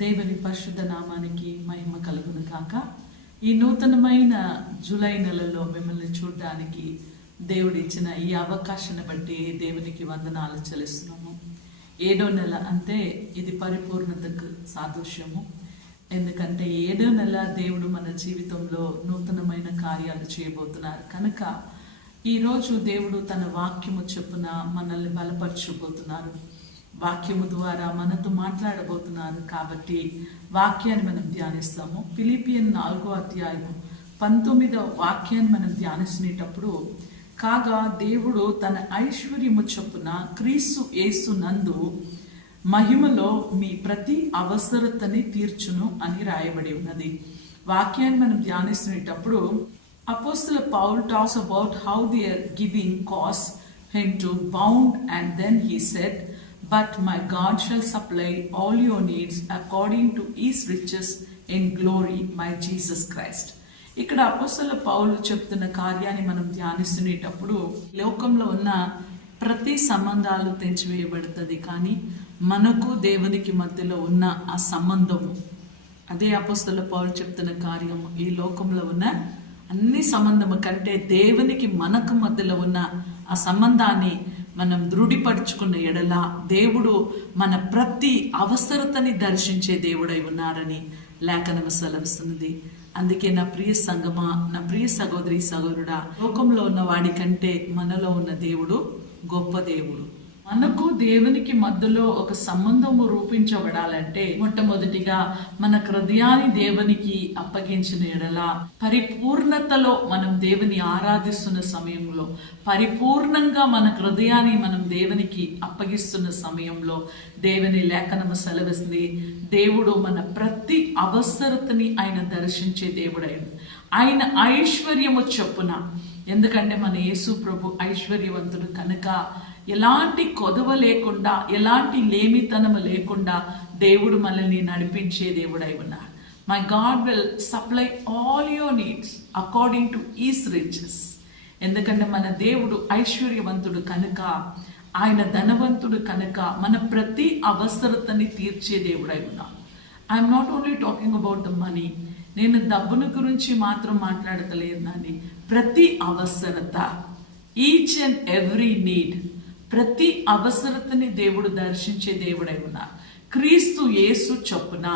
దేవుని పరిశుద్ధ నామానికి మహిమ కలుగును కాక. ఈ నూతనమైన జూలై నెలలో మిమ్మల్ని చూడడానికి దేవుడు ఇచ్చిన ఈ అవకాశాన్ని బట్టి దేవునికి వందనాలు చెల్లిస్తున్నాము. 7వ నెల అంటే ఇది పరిపూర్ణతకు సాదృశ్యము. ఎందుకంటే 7వ నెల దేవుడు మన జీవితంలో నూతనమైన కార్యాలు చేయబోతున్నారు కనుక ఈరోజు దేవుడు తన వాక్యము చొప్పున మనల్ని బలపరచబోతున్నారు. వాక్యము ద్వారా మనతో మాట్లాడబోతున్నారు కాబట్టి వాక్యాన్ని మనం ధ్యానిస్తాము. ఫిలిపియన్ 4వ అధ్యాయము 19వ వాక్యాన్ని మనం ధ్యానిస్తునేటప్పుడు, కాగా దేవుడు తన ఐశ్వర్యము చొప్పున క్రీస్తు యేసు నందు మహిమలో మీ ప్రతి అవసరతని తీర్చును అని రాయబడి ఉన్నది. వాక్యాన్ని మనం ధ్యానిస్తునేటప్పుడు అపోస్తల Paul talks about how they are giving cause him to bound and then he said, but my God shall supply all your needs according to his riches in glory by Jesus Christ. ఇక్కడ అపోస్తల పౌలు చెప్తున్న కార్యాన్ని మనం ధ్యానిస్తునేటప్పుడు లోకంలో ఉన్న ప్రతి సంబంధాలు తెంచివేయబడుతుంది, కానీ మనకు దేవునికి మధ్యలో ఉన్న ఆ సంబంధము, అదే అపోస్తల పౌలు చెప్తున్న కార్యము. ఈ లోకంలో ఉన్న అన్ని సంబంధము కంటే దేవునికి మనకు మధ్యలో ఉన్న ఆ సంబంధాన్ని మనం దృఢపరుచుకున్న ఎడల దేవుడు మన ప్రతి అవసరతని దర్శించే దేవుడై ఉన్నారని లేఖనం సెలవిస్తున్నది. అందుకే నా ప్రియ సంగమా, నా ప్రియ సహోదరి సహోదరుడా, లోకంలో ఉన్న వాడి కంటే మనలో ఉన్న దేవుడు గొప్ప దేవుడు. మనకు దేవునికి మధ్యలో ఒక సంబంధము రూపించబడాలంటే మొట్టమొదటిగా మన హృదయాన్ని దేవునికి అప్పగించిన ఎడల, పరిపూర్ణతలో మనం దేవుని ఆరాధిస్తున్న సమయంలో, పరిపూర్ణంగా మన హృదయాన్ని మనం దేవునికి అప్పగిస్తున్న సమయంలో దేవుని లేఖనము సెలవిస్తుంది, దేవుడు మన ప్రతి అవసరతని ఆయన దర్శించే దేవుడైన ఆయన ఐశ్వర్యము చొప్పున. ఎందుకంటే మన యేసు ప్రభు ఐశ్వర్యవంతుడు కనుక ఎలాంటి కొదవ లేకుండా, ఎలాంటి లేమితనము లేకుండా దేవుడు మనల్ని నడిపించే దేవుడై ఉన్నారు. My God will supply all your needs according to his riches. ఎందుకంటే మన దేవుడు ఐశ్వర్యవంతుడు కనుక, ఆయన ధనవంతుడు కనుక మన ప్రతి అవసరతని తీర్చే దేవుడై ఉన్నాడు. I'm not only talking about the money. నేను డబ్బును గురించి మాత్రం మాట్లాడతలేదని, ప్రతి అవసరత, ఈచ్ అండ్ ఎవ్రీ నీడ్, ప్రతి అవసరతని దేవుడు దర్శించే దేవుడై ఉన్నారు. క్రీస్తు యేసు చొప్పున,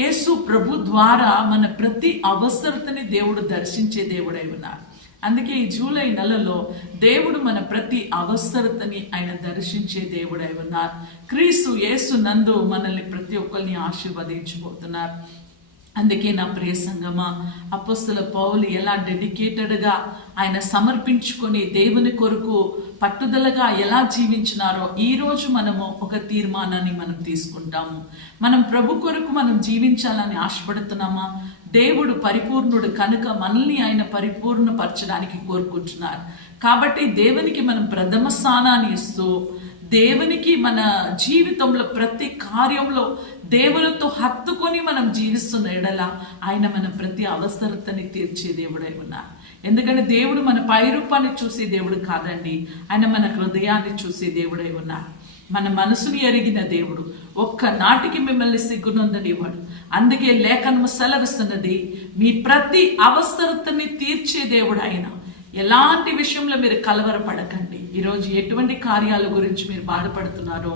యేసు ప్రభు ద్వారా మన ప్రతి అవసరతని దేవుడు దర్శించే దేవుడై ఉన్నారు. అందుకే ఈ జూలై నెలలో దేవుడు మన ప్రతి అవసరతని ఆయన దర్శించే దేవుడై ఉన్నారు. క్రీస్తు యేసు నందు మనల్ని ప్రతి ఒక్కరిని ఆశీర్వదించబోతున్నారు. అందుకే నా ప్రియ సంగమా, అపోస్తల పౌలు ఎలా డెడికేటెడ్గా ఆయన సమర్పించుకొని దేవుని కొరకు పట్టుదలగా ఎలా జీవించినారో ఈరోజు మనము ఒక తీర్మానాన్ని మనం తీసుకుంటాము. మనం ప్రభు కొరకు మనం జీవించాలని ఆశపడుతున్నామా? దేవుడు పరిపూర్ణుడు కనుక మనల్ని ఆయన పరిపూర్ణపరచడానికి కోరుకుంటున్నారు. కాబట్టి దేవునికి మనం ప్రథమ స్థానాన్ని ఇస్తూ, దేవునికి మన జీవితంలో ప్రతి కార్యంలో దేవునితో హత్తుకొని మనం జీవిస్తున్న ఎడల ఆయన మన ప్రతి అవసరతని తీర్చే దేవుడై ఉన్నారు. ఎందుకంటే దేవుడు మన పైరూపాన్ని చూసే దేవుడు కాదండి, ఆయన మన హృదయాన్ని చూసే దేవుడై ఉన్నారు. మన మనసుని ఎరిగిన దేవుడు, ఒక్క నాటికి మిమ్మల్ని సిగ్గునొందనివ్వడు. అందుకే లేఖనము సెలవిస్తున్నది, మీ ప్రతి అవసరతని తీర్చే దేవుడు ఆయన. ఎలాంటి విషయంలో మీరు కలవరపడకండి. ఈరోజు ఎటువంటి కార్యాల గురించి మీరు బాధపడుతున్నారో,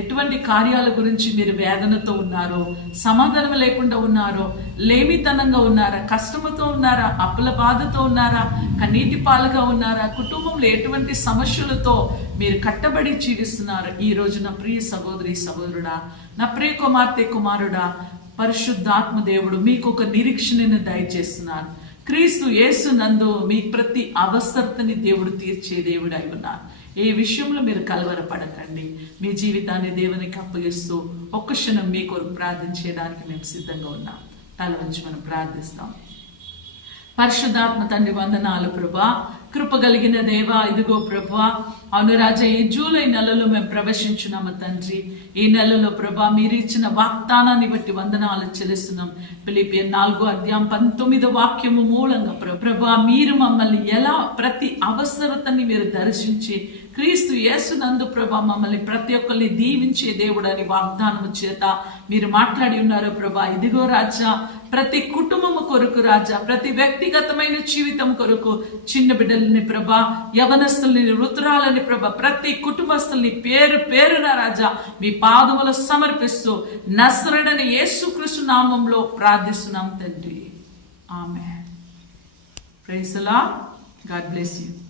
ఎటువంటి కార్యాల గురించి మీరు వేదనతో ఉన్నారో, సమాధానం లేకుండా ఉన్నారో, లేమితనంగా ఉన్నారా, కష్టముతో ఉన్నారా, అప్పుల బాధతో ఉన్నారా, కన్నీటి పాలుగా ఉన్నారా, కుటుంబంలో ఎటువంటి సమస్యలతో మీరు కట్టబడి జీవిస్తున్నారు, ఈ రోజు నా ప్రియ సహోదరి సహోదరుడా, నా ప్రియ కుమార్తె కుమారుడా, పరిశుద్ధాత్మ దేవుడు మీకు ఒక నిరీక్షణను దయచేస్తున్నారు. క్రీస్తు యేసు నందు మీ ప్రతి అవసరతని దేవుడు తీర్చే దేవుడై ఉన్నారు. ఏ విషయంలో మీరు కలవరపడకండి. మీ జీవితాన్ని దేవునికి అప్పగిస్తూ ఒక్క క్షణం మీ కొరకు ప్రార్థన చేయడానికి మేము సిద్ధంగా ఉన్నాం. తల వంచి మనం ప్రార్థిస్తాం. పరిశుద్ధాత్మ తండ్రి వందనాలు ప్రభా, కృప కలిగిన దేవా, ఇదిగో ప్రభా, అవును రాజా, ఈ జూలై నెలలో మేము ప్రవేశించున్నాము తండ్రి. ఈ నెలలో ప్రభా మీరు ఇచ్చిన వాగ్దానాన్ని బట్టి వందనాలు చెల్లిస్తున్నాం. ఫిలిపియన్ 4వ అధ్యాయం 19వ వాక్యము మూలంగా ప్రభా మీరు మమ్మల్ని ఎలా ప్రతి అవసరతని మీరు దర్శించి క్రీస్తు యేసునందు ప్రభా మమ్మల్ని ప్రతి ఒక్కరిని దీవించే దేవుడు అని వాగ్దానం చేత మీరు మాట్లాడి ఉన్నారు ప్రభా. ఇదిగో రాజా, ప్రతి కుటుంబము కొరకు రాజా, ప్రతి వ్యక్తిగతమైన జీవితం కొరకు చిన్న బిడ్డలని ప్రభా, యవనస్తుల్ని, రుతురాలని ప్రభా, ప్రతి కుటుంబస్తుల్ని పేరు పేరున రాజా మీ పాదములు సమర్పిస్తూ నజరేయుడైన యేసుక్రీస్తు నామములో ప్రార్థిస్తున్నాం తండ్రి. ఆమేన్. Praise the lord. God bless you.